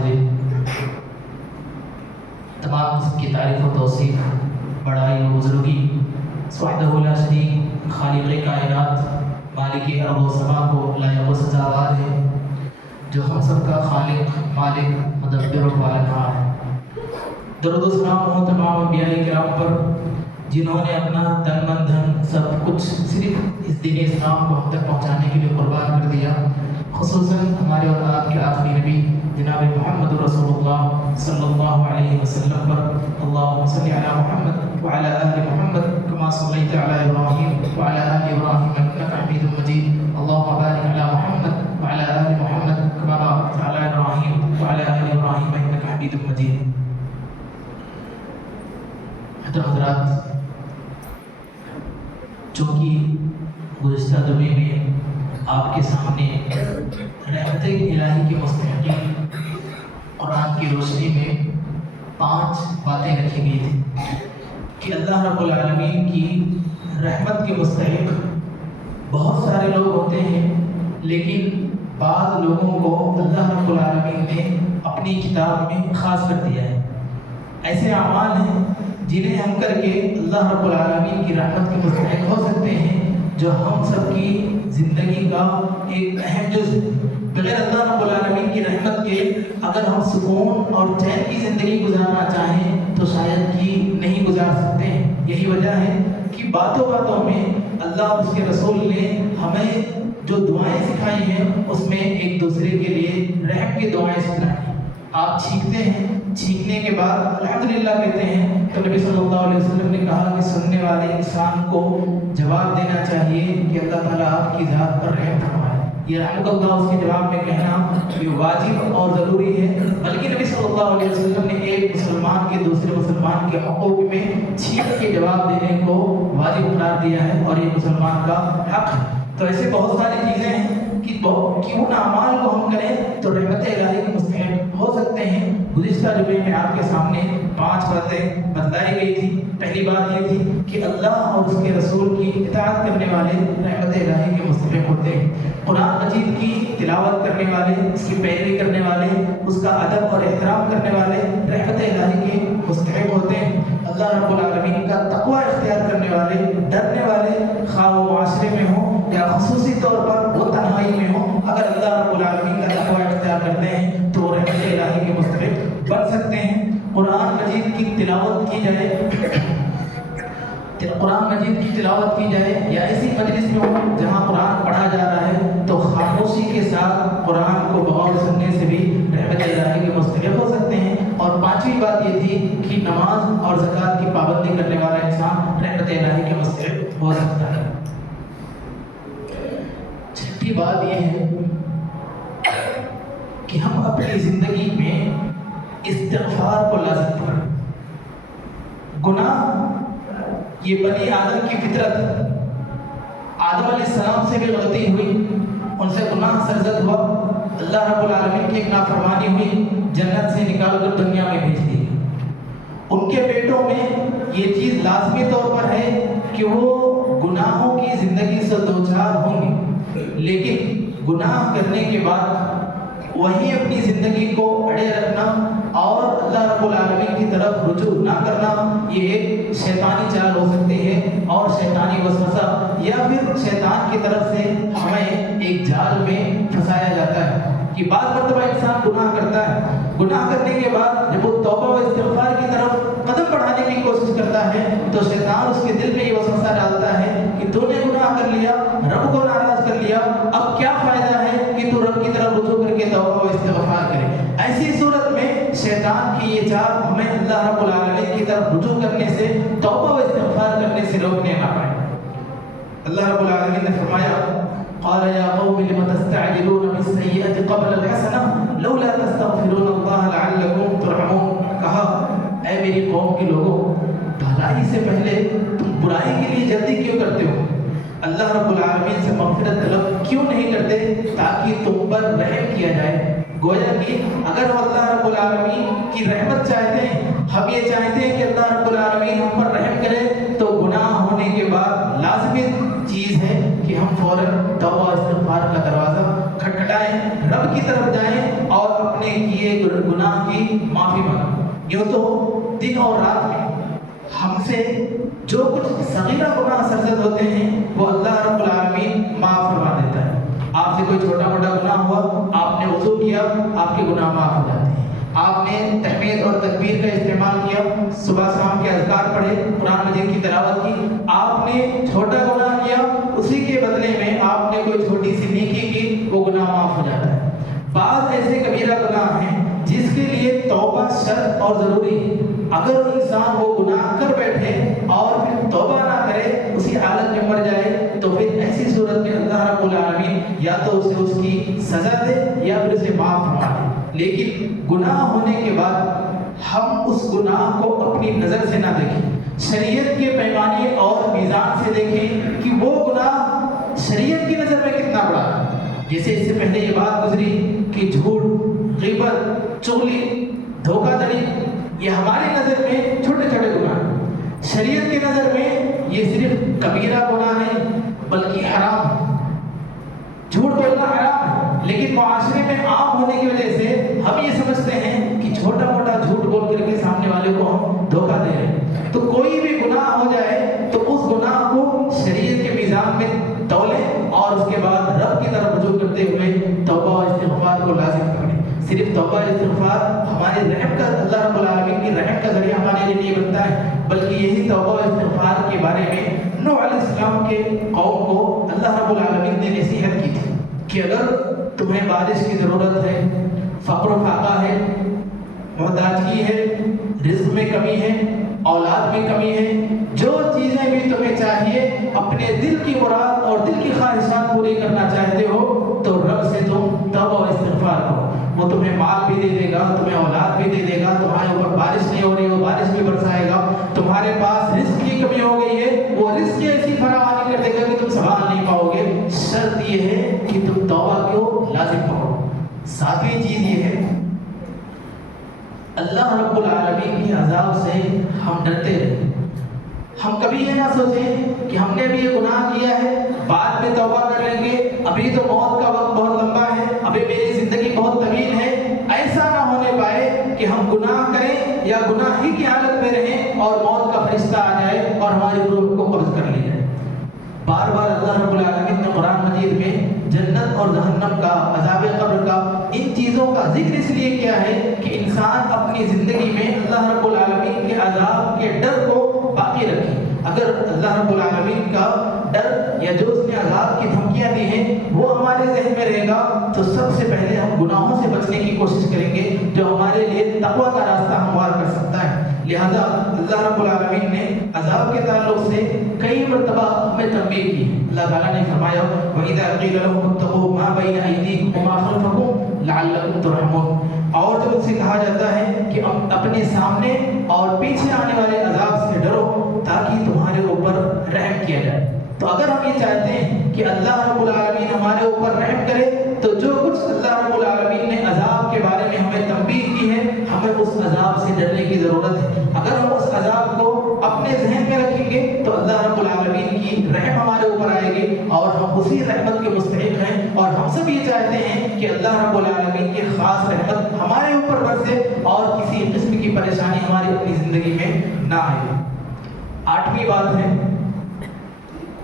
حاضرین، تمام قسم کی تعریف و توصیف، بڑائی و بزرگی وحدہ لا شریک خالق کائنات مالک ارض و سما کو لائق و سزاوار ہے، جو ہم سب کا خالق، مالک، مدبر و پالنہار ہے۔ درود و سلام ہو تمام انبیاء کرام پر، جنہوں نے اپنا تن من دھن سب کچھ صرف اس دین اسلام کو ہم تک پہنچانے کے لیے قربان کر دیا۔ خصوصاً ہمارے اور آپ کے آخری نبی جناب محمد رسول اللہ صلی اللہ علیہ وسلم پر اللہم صلی علی محمد وعلی آل محمد کما صلیت علی ابراہیم وعلی آل ابراہیم انک حمید مجید، اللہم بارک علی محمد وعلی آل محمد کما بارکت علی ابراہیم وعلی آل ابراہیم انک حمید مجید۔ حضرات، چونکہ گزشتہ جمعے میں آپ کے سامنے رحمت الہی کی مستحقین قرآن کی روشنی میں 5 باتیں رکھی گئی تھیں کہ اللہ رب العالمین کی رحمت کے مستحق بہت سارے لوگ ہوتے ہیں، لیکن بعض لوگوں کو اللہ رب العالمین نے اپنی کتاب میں خاص کر دیا ہے۔ ایسے اعمال ہیں جنہیں ہم کر کے اللہ رب العالمین کی رحمت کے مستحق ہو سکتے ہیں، جو ہم سب کی زندگی کا ایک اہم جز ہے۔ بغیر اللہ رب العالمین کی رحمت کے اگر ہم سکون اور چین کی زندگی گزارنا چاہیں تو شاید کہ نہیں گزار سکتے ہیں۔ یہی وجہ ہے کہ باتوں باتوں میں اللہ اور اس کے رسول نے ہمیں جو دعائیں سکھائی ہیں اس میں ایک دوسرے کے لیے رحم کی دعائیں سکھائی ہیں۔ آپ چھینکتے ہیں، چھینکنے کے بعد الحمدللہ کہتے ہیں تو نبی صلی اللہ علیہ وسلم نے کہا کہ سننے والے انسان کو جواب دینا چاہیے کہ اللہ تعالیٰ آپ کی ذات پر رحم فرمائے۔ یہ رحمت اللہ اس کے جواب میں کہنا یہ واجب اور ضروری ہے، بلکہ نبی صلی اللہ علیہ وسلم نے ایک مسلمان کے دوسرے مسلمان کے حقوق میں چھینک کے جواب دینے کو واجب قرار دیا ہے، اور یہ مسلمان کا حق ہے۔ تو ایسے بہت ساری چیزیں ہیں کہ ان اعمال کو ہم کریں تو رحمت الہی کے مستحق ہو سکتے ہیں۔ گزشتہ جمعے میں آپ کے سامنے 5 باتیں بتلائی گئی تھی۔ پہلی بات یہ تھی کہ اللہ اور اس کے رسول کی اطاعت کرنے والے رحمت الہی کے مستحق ہوتے ہیں۔ قرآن مجید کی تلاوت کرنے والے، اس کی پیروی کرنے والے، اس کا ادب اور احترام کرنے والے رحمت الہی کے مستحق ہوتے ہیں۔ اللہ رب العالمین کا تقوی اختیار کرنے والے، ڈرنے والے، خواہ وہ معاشرے میں ہوں یا خصوصی طور پر وہ تنہائی میں ہوں، اگر اللہ رب العالمین کا تقوی اختیار کرتے ہیں تو وہ رحمت الہی کے مستحق بن سکتے ہیں۔ قرآن مجید کی تلاوت کی جائے، قرآن مجید کی تلاوت کی جائے یا ایسی مجلس میں ہو جہاں قرآن پڑھا جا رہا ہے تو خاموشی کے ساتھ قرآن کو بغور سننے سے بھی رحمت الہی کے مستحق ہو سکتے ہیں۔ اور 5ویں بات یہ تھی کہ نماز اور زکوٰۃ کی پابندی کرنے والا انسان رحمت الہی کے مستحق ہو سکتا ہے۔ 6ٹھی بات یہ ہے کہ ہم اپنی زندگی میں استغفار کو لازم کریں۔ گناہ یہ بنی آدم کی فطرت ہے۔ آدم علیہ السلام سے بھی غلطی ہوئی، ان سے گناہ سرزد ہوا، اللہ رب العالمین کی ایک نافرمانی ہوئی، جنت سے نکال کر دنیا میں بھیج دی۔ ان کے بیٹوں میں یہ چیز لازمی طور پر ہے کہ وہ گناہوں کی زندگی سے دوچار ہوں گے، لیکن گناہ کرنے کے بعد وہی اپنی زندگی کو اڑے رکھنا اور اللہ رب العالمین کی طرف رجوع نہ کرنا، یہ ایک شیطانی چال ہو سکتی ہے اور شیطانی وسوسہ، یا پھر شیطان کی طرف سے ہمیں ایک جال میں پھنسایا جاتا ہے کہ بعض مرتبہ انسان گناہ کرتا ہے، گناہ کرنے کے بعد جب وہ توبہ و استغفار کی طرف قدم بڑھانے کی کوشش کرتا ہے تو شیطان اس کے دل میں یہ وسوسہ ڈالتا ہے کہ تو نے گناہ کر لیا، رب کو ناراض کر لیا، اب کیا فائدہ ہے کہ تو رب کی طرف رجوع کر کے توبہ و استغفار کرے۔ ایسی صورت میں شیطان کی یہ چال ہمیں اللہ رب العالمین کی طرف رجوع کرنے سے، توبہ و استغفار کرنے سے روکنے نہ پائے۔ اللہ رب العالمین نے فرمایا قال یا قوم لم تستعجلون بالسیئۃ قبل الحسنہ لولا تستغفرون اللہ لعلکم ترحمون۔ کہا اے میری قوم کے لوگوں، بھلائی سے پہلے تم برائی کے لیے جلدی کیوں کرتے ہو؟ اللہ رب العالمین سے مغفرت طلب کیوں نہیں کرتے تاکہ تم پر رحم کیا جائے؟ گویا کہ اگر ہم اللہ رب العالمین کی رحمت چاہتے ہیں، ہم یہ چاہتے ہیں کہ اللہ رب العالمین ہم پر رحم کرے، تو گناہ ہونے کے بعد لازمی چیز ہے کہ ہم فوراً توبہ استغفار کا دروازہ کھٹکھٹائیں۔ ہٹائیں، رب کی طرف جائیں اور اپنے کیے گناہ کی معافی مانگیں۔ یوں تو دن اور رات میں ہم سے جو کچھ صغیرہ گناہ سرزد ہوتے ہیں وہ اللہ رب العالمین معاف فرما دیتا ہے۔ آپ سے کوئی چھوٹا موٹا گناہ ہوا، آپ نے وضو کیا، آپ کے گناہ معاف ہو جاتے ہیں۔ آپ نے تحمید اور تکبیر کا استعمال کیا، صبح شام کے اذکار پڑھے، قرآن مجید کی تلاوت کی، آپ نے چھوٹا گناہ کیا، اسی کے بدلے میں آپ نے کوئی چھوٹی سی نیکی کی، وہ گناہ معاف ہو جاتا ہے۔ بعض ایسے کبیرہ گناہ ہیں جس کے لیے توبہ شرط اور ضروری ہے۔ اگر انسان وہ گناہ کر بیٹھے اور پھر توبہ نہ کرے، اسی حالت میں مر جائے، تو پھر ایسی صورت میں اللہ رب العالمین یا تو اسے اس کی سزا دے یا پھر اسے معاف فرما دے۔ لیکن گناہ ہونے کے بعد ہم اس گناہ کو اپنی نظر سے نہ دیکھیں، شریعت کے پیمانے اور میزان سے دیکھیں کہ وہ گناہ شریعت کی نظر میں کتنا بڑا ہے۔ جیسے اس سے پہلے یہ بات گزری کہ جھوٹ، غیبت، چغلی، دھوکہ دڑی، یہ ہماری نظر میں چھوٹے چھوٹے گناہ ہیں۔ شریعت کی نظر میں یہ صرف کبیرہ گناہ نہیں بلکہ حرام ہے۔ جھوٹ بولنا حرام ہے، لیکن معاشرے میں عام ہونے کی وجہ سے ہم یہ سمجھتے ہیں کہ چھوٹا موٹا جھوٹ بول کر کے سامنے والے کو ہم دھوکہ دے رہے ہیں۔ تو کوئی بھی گناہ ہو جائے تو اس گناہ کو شریعت کے میزان میں تولیں اور اس کے بعد رب کی طرف رجوع کرتے ہوئے توبہ و استغفار کو لازم کریں۔ صرف توبہ و استغفار ہمارے رحم کا، اللہ رب العالمین کی رحم کا ذریعہ ہمارے لیے نہیں بنتا ہے، بلکہ یہی توبہ و استغفار کے بارے میں نوح علیہ السلام کے قوم کو اللہ رب العالمین نے نصیحت کی تھی کہ اگر تمہیں بارش کی ضرورت ہے، فقر و فاقہ ہے، محتاجگی ہے، رزق میں کمی ہے، اولاد میں کمی ہے، جو چیزیں بھی تمہیں چاہیے، اپنے دل کی مراد اور دل کی خواہشات پوری کرنا چاہتے ہو تو رب سے تم توبہ و استغفار کرو۔ وہ تمہیں مال بھی دے دے گا، تمہیں اولاد بھی دے دے گا، تمہارے اوپر بارش نہیں ہو رہی وہ بارش بھی برسائے گا، تمہارے پاس رزق کی کمی ہو گئی ہے وہ رزق کی ایسی فراوانی کر دے گا کہ تم سنبھال نہیں پاؤ گے۔ شرط یہ ہے کہ تم توبہ کو لازم کرو۔ ساتویں چیز یہ ہے، اللہ رب العالمین کے عذاب سے ہم ڈرتے رہیں۔ ہم کبھی یہ نہ سوچیں کہ ہم نے بھی یہ گناہ کیا ہے، بعد میں توبہ کر لیں گے، ابھی تو موت کا وقت بہت لمبا ہے، ابھی میری زندگی بہت طویل ہے۔ ایسا نہ ہونے پائے کہ ہم گناہ کریں یا گناہ ہی کی حالت میں رہیں اور موت کا فرشتہ آ جائے اور ہماری روح کو قبض کر لی جائے۔ بار بار اللہ رب العالمین نے قرآن مجید میں جنت اور جہنم کا، عذاب قبر کا، ان چیزوں کا ذکر اس لیے کیا ہے کہ انسان اپنی زندگی میں اللہ رب العالمین کے عذاب کے ڈر کو باقی رکھے۔ اگر اللہ رب العالمین کا ڈر یا جو اس نے عذاب کی دھمکیاں دی ہیں وہ ہمارے ذہن میں رہے گا تو سب سے پہلے ہم گناہوں سے بچنے کی کوشش کریں گے، جو ہمارے لیے تقویٰ کا راستہ ہموار کر سکتا ہے۔ لہذا اللہ رب العالمین نے عذاب کے تعلق سے کئی مرتبہ ہمیں تنبیہ کی ہے۔ اللہ تعالیٰ نے فرمایا وَإِذَا قِيلَ لَهُمُ اتَّقُوا مَا بَيْنَ أَيْدِيكُمْ وَمَا خَلْفَكُمْ لَعَلَّكُمْ تُرْحَمُونَ، اور جب ان سے کہا جاتا ہے کہ اپنے سامنے اور پیچھے آنے والے عذاب سے ڈرو تاکہ تمہارے اوپر رحم کیا جائے۔ تو اگر ہم یہ چاہتے ہیں کہ اللہ رب العالمین ہمارے اوپر رحم کرے تو جو کچھ اللہ رب العالمین نے عذاب کے بارے میں ہمیں تنبیہ کی ہے، ہمیں اس عذاب سے ڈرنے کی ضرورت ہے۔ اگر ہم اس عذاب کو اپنے ذہن میں رکھیں گے تو اللہ رب العالمین کی رحم ہمارے اوپر آئے گی اور ہم اسی رحمت کے مستحق ہیں، اور ہم سب یہ چاہتے ہیں کہ اللہ رب العالمین کی خاص رحمت ہمارے اوپر برسے اور کسی قسم کی پریشانی ہماری اپنی زندگی میں نہ آئے۔ آٹھویں بات ہے،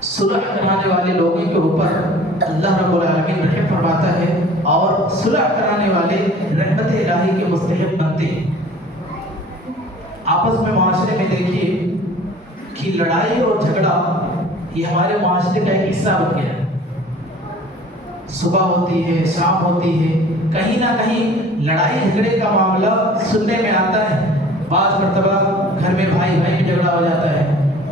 صلح کرانے والے لوگوں کے اوپر اللہ رب العالمین رحم فرماتا ہے اور صلح کرانے والے رحمت الہی کے مستحق بنتے ہیں۔ آپس میں معاشرے میں دیکھیے کہ لڑائی اور جھگڑا یہ ہمارے معاشرے کا ایک حصہ بن گیا ہے۔ صبح ہوتی ہے، شام ہوتی ہے، کہیں نہ کہیں لڑائی جھگڑے کا معاملہ سننے میں آتا ہے۔ بعض مرتبہ گھر میں بھائی بھائی میں جھگڑا ہو جاتا ہے،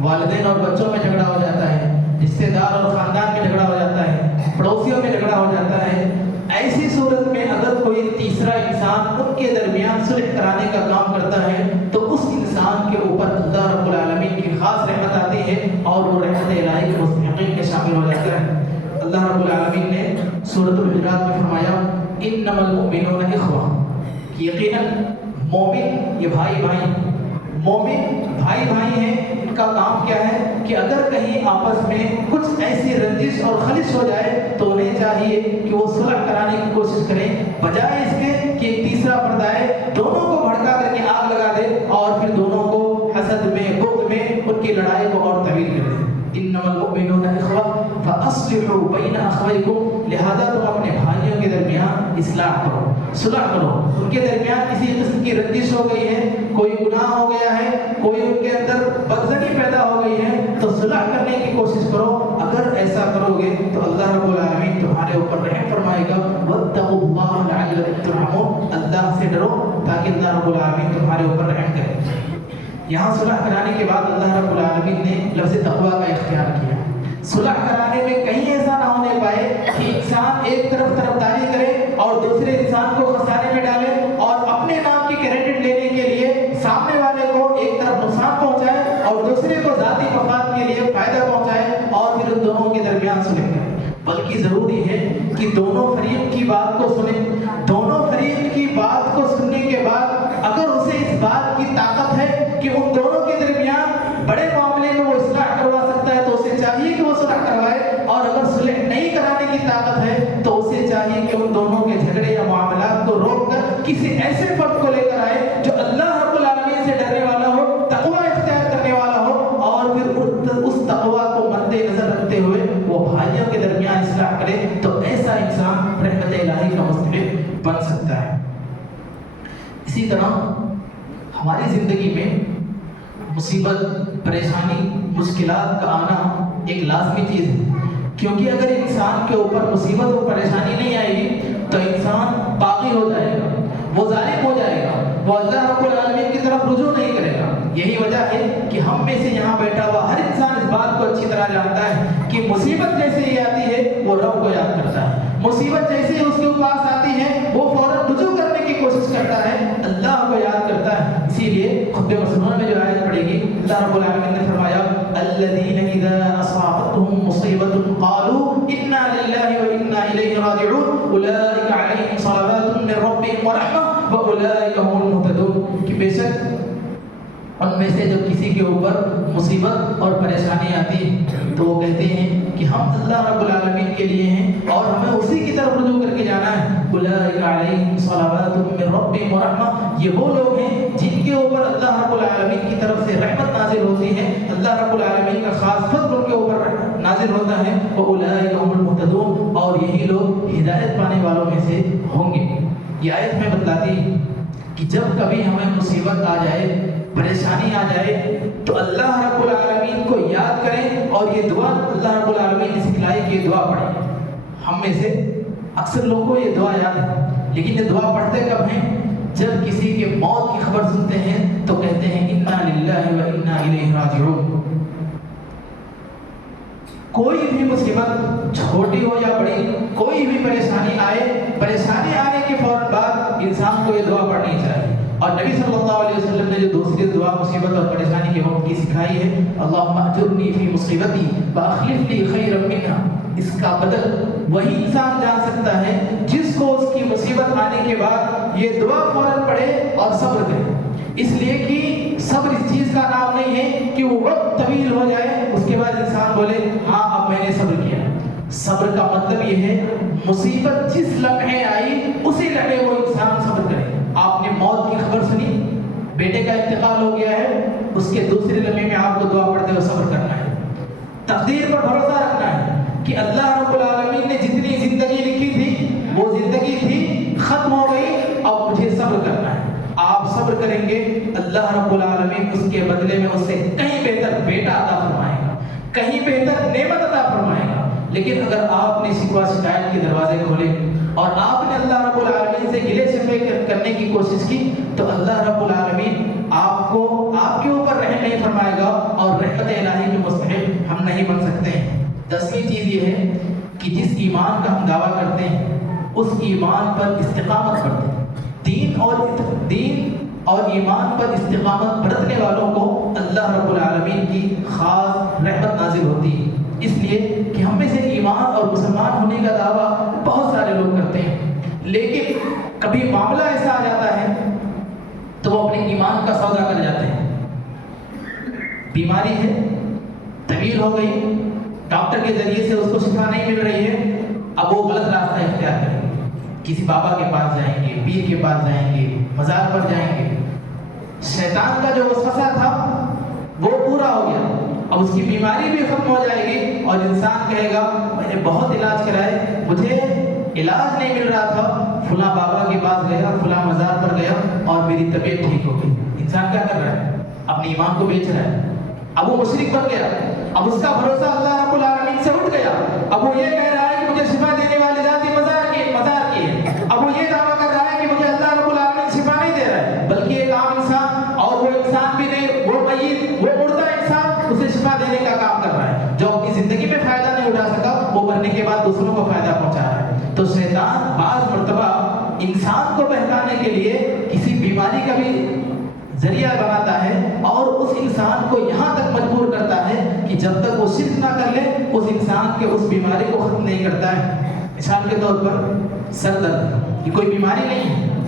والدین اور بچوں میں جھگڑا ہو جاتا ہے، رشتے دار اور خاندان میں جھگڑا ہو جاتا ہے، پڑوسیوں میں جھگڑا ہو جاتا ہے۔ ایسی صورت میں اگر کوئی تیسرا انسان ان کے درمیان صلح کرانے کا کام کرتا ہے تو اس انسان کے اوپر اللہ رب العالمین کی خاص رحمت آتی ہے اور وہ رحمت الہی کے مستحقین میں شامل ہو جاتا ہے۔ اللہ رب العالمین نے سورۃ الحجرات میں فرمایا انما المؤمنون اخوہ، کہ یقیناً مومن یہ بھائی بھائی، مومن بھائی بھائی ہیں، ان کا کام کیا ہے کہ اگر کہیں آپس میں کچھ ایسی رنجش اور خلش ہو جائے تو انہیں چاہیے کہ وہ صلح کرانے کی کوشش کریں، بجائے اس کے کہ ایک تیسرا فرد آئے دونوں کو بھڑکا کر کے آگ لگا دے اور پھر دونوں کو حسد میں بغض میں ان کی لڑائی کو اور طویل کر دے۔ انما المؤمنون اخوہ فاصلحوا بین اخویکم، لہذا تم اپنے بھائیوں کے درمیان اصلاح کرو، صلح کرو۔ ان کے درمیان کسی قسم کی رنجش ہو گئی ہے، کوئی گناہ ہو گیا ہے، کوئی ان کے اندر بدزنی پیدا ہو گئی ہے تو صلح کرنے کی کوشش کرو۔ اگر ایسا کرو گے تو اللہ رب العالمین تمہارے اوپر رحم فرمائے گا۔ واتقوا اللہ لعلکم ترحمون، اللہ سے ڈرو تاکہ اللہ رب العالمین تمہارے اوپر رحم کرے۔ یہاں صلح کرانے کے بعد اللہ رب العالمین نے لفظ تقویٰ کا اختیار کیا۔ صلح کرانے میں کہیں ایسا نہ ہونے پائے کہ انسان ایک طرف طرفداری کرے اور دوسرے انسان کو خسارے میں ڈالے اور اپنے نام کی کریڈٹ لینے کے لیے سامنے والے کو ایک طرف نقصان پہنچائے اور دوسرے کو ذاتی مفاد کے لیے فائدہ پہنچائے اور پھر ان دونوں کے درمیان صلح کرے۔ بلکہ ضروری ہے کہ دونوں فریق کی بات کو سنیں، دونوں فریق کی بات کو سننے کے بعد اگر اسے اس بات کی طاقت ہے کہ ان دونوں کے درمیان بڑے معاملے میں وہ اصلاح کروا سکتا ہے تو اسے چاہیے کہ وہ صلح کروائے، اور اگر صلح نہیں کرانے کی طاقت ہے تو اسے چاہیے کہ ان دونوں کے جھگڑے یا معاملات کو روک کر کسی ایسے فرد کو لے کر آئے جو اللہ رب العالمین سے ڈرنے والا ہو، تقویٰ اختیار کرنے والا ہو، اور پھر اس تقویٰ کو مد نظر رکھتے ہوئے وہ بھائیوں کے درمیان اصلاح کرے، تو ایسا انسان رحمت الہی کا مستحق بن سکتا ہے۔ اسی طرح ہماری زندگی میں مصیبت، پریشانی، مشکلات کا آنا ایک لازمی چیز ہے، کیونکہ اگر انسان کے اوپر مصیبت اور پریشانی نہیں آئے گی تو انسان باغی ہو جائے گا، وہ ظالم ہو جائے گا، وہ اللہ رب العالمین کی طرف رجوع نہیں کرے گا۔ یہی وجہ ہے کہ ہم میں سے یہاں بیٹھا ہوا ہر انسان اس بات کو اچھی طرح جانتا ہے کہ مصیبت جیسے ہی آتی ہے وہ رب کو یاد کرتا ہے، مصیبت جیسے ہی اس کے پاس آتی ہے وہ فوراً رجوع کرنے کی کوشش کرتا ہے، اللہ کو یاد کرتا ہے۔ اسی لیے خطبہ مسنون میں جو آیت پڑھے گی، اللہ رب العالمین نے فرمایا الذین اذا اصابتهم مصیبۃ قالوا انا للہ وانا الیہ راجعون اولئک علیہم صلوات من ربہم ورحمہ واولئک هم المہتدون، کہ بے شک ان میں سے جب کسی کے اوپر مصیبت اور پریشانی آتی ہے تو وہ کہتے ہیں کہ ہم اللہ رب العالمین کے لیے ہیں اور ہمیں اسی کی طرف رجوع کر کے جانا ہے۔ اولئک علیہم صلوات من ربہم ورحمہ، یہ وہ لوگ ہیں جن کے اوپر اللہ رب العالمین کی طرف سے رحمت نازل ہوتی ہے، اللہ رب العالمین کا خاص فضل ان کے اوپر نازل ہوتا ہے، واولئک هم المہتدون، اور یہی لوگ ہدایت پانے والوں میں سے ہوں گے۔ یہ آیت میں بتلاتی ہے کہ جب کبھی ہمیں مصیبت آ جائے، پریشانی آ جائے تو اللہ رب العالمین کو یاد کریں اور یہ دعا اللہ رب العالمین نے سکھلائی کہ یہ دعا پڑھیں۔ ہم میں سے اکثر لوگوں کو یہ دعا یاد ہے، لیکن یہ دعا پڑھتے کب ہیں؟ جب کسی کے موت کی خبر سنتے ہیں تو کہتے ہیں انا للہ و انا الیہ راجعون۔ کوئی بھی مصیبت چھوٹی ہو یا بڑی، کوئی بھی پریشانی آئے، پریشانی آنے کے فوراً بعد انسان کو یہ دعا پڑھنی چاہیے۔ اور نبی صلی اللہ علیہ وسلم نے جو دوسری دعا مصیبت اور پریشانی کے وقت کی سکھائی ہے، اللہم اجرنی فی مصیبتی واخلف لی خیرا منہا، اس کا بدل وہی انسان جان سکتا ہے جس کو اس کی مصیبت آنے کے بعد یہ دعا فوراً پڑھے اور صبر کرے۔ اس لیے کہ صبر اس چیز کا نام نہیں ہے کہ وہ وقت طویل ہو جائے اس کے بعد انسان بولے ہاں اب میں نے صبر کیا۔ صبر کا مطلب یہ ہے مصیبت جس لمحے آئی اسی لمحے وہ انسان صبر کرے۔ آپ نے موت کی خبر سنی، بیٹے کا انتقال ہو گیا ہے، اس کے دوسرے لمحے میں آپ کو دعا پڑھتے ہوئے صبر کرنا ہے، تقدیر پر بھروسہ رکھنا ہے کہ اللہ رب العالمین نے جتنی زندگی لکھی تھی وہ زندگی تھی، ختم ہو گئی، اب مجھے صبر کرنا ہے۔ آپ صبر کریں گے اللہ رب العالمین اس کے بدلے میں اس سے کہیں بہتر بیٹا عطا فرمائے گا، کہیں بہتر نعمت عطا فرمائے گا۔ لیکن اگر آپ نے شکوہ شکایت کے دروازے کھولے اور آپ نے اللہ رب العالمین سے گلے شکوے کرنے کی کوشش کی تو اللہ رب العالمین آپ کو آپ کے اوپر رحم نہیں فرمائے گا اور رحمت الہی کے مستحق ہم نہیں بن سکتے ہیں۔ 10ویں چیز یہ ہے کہ جس ایمان کا ہم دعویٰ کرتے ہیں اس ایمان پر استقامت کرتے ہیں۔ دین اور ایمان پر استقامت برتنے والوں کو اللہ رب العالمین کی خاص رحمت نازل ہوتی ہے، اس لیے کہ ہم میں سے ایمان اور مسلمان ہونے کا دعویٰ بہت سارے لوگ کرتے ہیں، لیکن کبھی معاملہ ایسا آ جاتا ہے تو وہ اپنے ایمان کا سودا کر جاتے ہیں۔ بیماری ہے، طویل ہو گئی، ڈاکٹر کے ذریعے سے اس کو شفا نہیں مل رہی ہے، اب وہ غلط راستہ اختیار کریں گے، کسی بابا کے پاس جائیں گے، پیر کے پاس جائیں گے، مزار پر جائیں گے۔ شیطان کا جو وسوسہ تھا وہ پورا ہو گیا، اب اس کی بیماری بھی ختم ہو جائے گی، اور انسان کہے گا میں نے بہت علاج کرائے، مجھے علاج نہیں مل رہا تھا، فلاں بابا کے پاس گیا، فلاں مزار پر گیا اور میری طبیعت ٹھیک ہو گئی۔ انسان کیا کر رہا ہے؟ اپنے ایمان کو بیچ رہا ہے، اب وہ مشرک بن گیا، اب اس کا بھروسہ اللہ رب العالمین سے اٹھ گیا، اب وہ یہ کہہ رہا ہے کہ مجھے شفا دینے والی ذات مزار کی ہے، اب وہ یہ دعویٰ کر رہا ہے کہ مجھے اللہ رب العالمین شفا نہیں دے رہا ہے، بلکہ ایک عام انسان، اور وہ انسان بھی نہیں، وہ میت، وہ مردہ انسان اسے شفا دینے کا کام کر رہا ہے، جو اپنی زندگی میں فائدہ نہیں اٹھا سکا وہ مرنے کے بعد دوسروں کو فائدہ پہنچا رہا ہے۔ تو شیطان بعض مرتبہ انسان کو بہکانے کے لیے کسی بیماری کا بھی ذریعہ بناتا ہے، اور اس انسان کو یہاں تک مجبور کرتا ہے کہ جب تک وہ شرک نہ کر لے اس انسان کے اس بیماری کو ختم نہیں کرتا ہے۔ مثال کے طور پر سر درد، یہ کوئی بیماری نہیں ہے،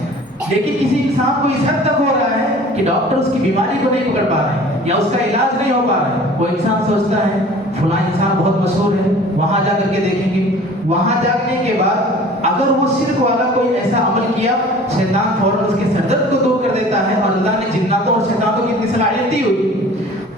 لیکن کسی انسان کو اس حد تک ہو رہا ہے کہ ڈاکٹر اس کی بیماری کو نہیں پکڑ پا رہے ہیں یا اس کا علاج نہیں ہو پا رہا ہے، وہ انسان سوچتا ہے فلاں انسان بہت مشہور ہے، وہاں جا کر کے دیکھیں گے، وہاں جانے کے بعد اگر وہ شرک والا کوئی ایسا عمل کیا، شیطان فوراً اس کے سر درد کو دور کر دیتا ہے، اور اللہ نے جناتوں اور شیطانوں کی اتنی صلاحیت دی ہوئی،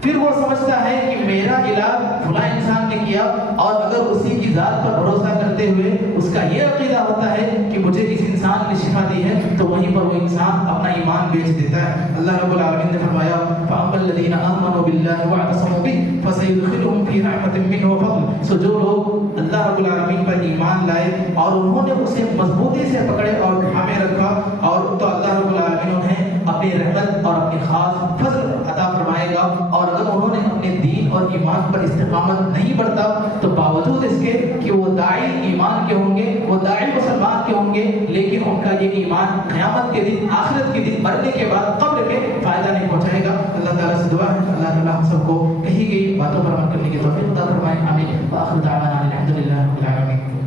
پھر وہ سمجھتا ہے کہ میرا علاج فلاں انسان نے کیا، اور اگر اسی کی ذات پر بھروسہ کرتے ہوئے اس کا یہ عقیدہ ہوتا ہے کہ مجھے اس انسان نے شفا دی ہے، تو وہیں پر وہ انسان اپنا ایمان بیچ دیتا ہے۔ اللہ رب العالمین نے فرمایا فَأَمَّا الَّذِينَ آمَنُوا بِاللَّهِ وَاعْتَصَمُوا بِهِ فَسَيُدْخِلُهُمْ فِي رَحْمَةٍ مِّنْهُ وَفَضْلٍ، سو جو لوگ اللہ رب العالمین پر ایمان لائے اور انہوں نے اسے مضبوطی سے پکڑے اور تھامے رکھا، اور تو اللہ رب العالمین انہیں اپنی رحمت اور اپنی خاص فضل عطا فرمائے گا، اور اگر انہوں نے اپنے دین اور ایمان پر استقامت نہیں برتا تو باوجود اس کے کہ وہ داعی ایمان کے ہوں گے، وہ داعی مسلمان کے ہوں گے، لیکن ان کا یہ ایمان قیامت کے دن، آخرت کے دن، مرنے کے بعد قبر میں فائدہ نہیں پہنچائے گا۔ اللہ تعالیٰ سے دعا ہے اللہ تعالیٰ ہم سب کو کہی گئی باتوں پر عمل کرنے کی توفیق عطا فرمائے، آمین۔ وآخر دعوانا الحمد للہ رب العالمین۔